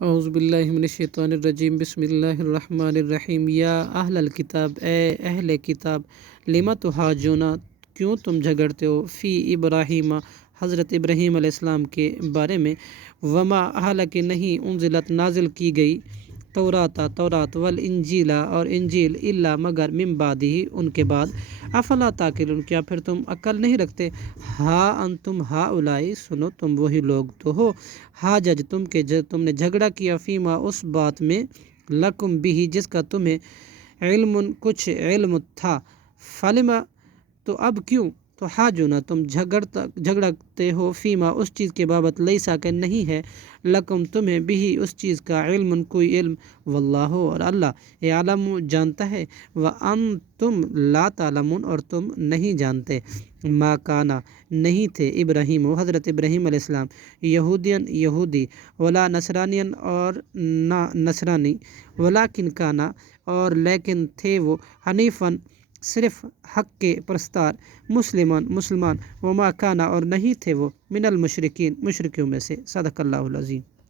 اعوذ باللہ من الشیطان الرجیم، بسم اللہ الرحمن الرحیم۔ یا اہل الکتاب، اے اہل کتاب، لما تحاجون، کیوں تم جھگڑتے ہو، فی ابراہیم، حضرت ابراہیم علیہ السلام کے بارے میں، وما حالانکہ نہیں انزلت نازل کی گئی تورات والانجیل اور انجیل، الا مگر من بعدہ ان کے بعد، افلا تعقلون کیا پھر تم عقل نہیں رکھتے۔ ہا انتم ہاؤلائی، سنو تم وہی لوگ تو ہو، حاجج تم نے جھگڑا کیا، فیما اس بات میں، لکم بھی جس کا تمہیں علم کچھ علم تھا، فلما تو اب کیوں، تو حاجونا تم جھگڑتے ہو، فیما اس چیز کے بابت، لیسا کہ نہیں ہے، لکم تمہیں بھی اس چیز کا علم کوئی علم، واللہ اور اللہ، یعلم جانتا ہے، وانتم لا تعلمون اور تم نہیں جانتے۔ ما کانا نہیں تھے ابراہیم حضرت ابراہیم علیہ السلام، یہودین یہودی، ولا نصرانین اور نہ نصرانی، ولیکن کانا اور لیکن تھے وہ، حنیفاً صرف حق کے پرستار، مسلمان، وما کانا اور نہیں تھے وہ، من المشرکین مشرکیوں میں سے۔ صدق اللہ العظیم۔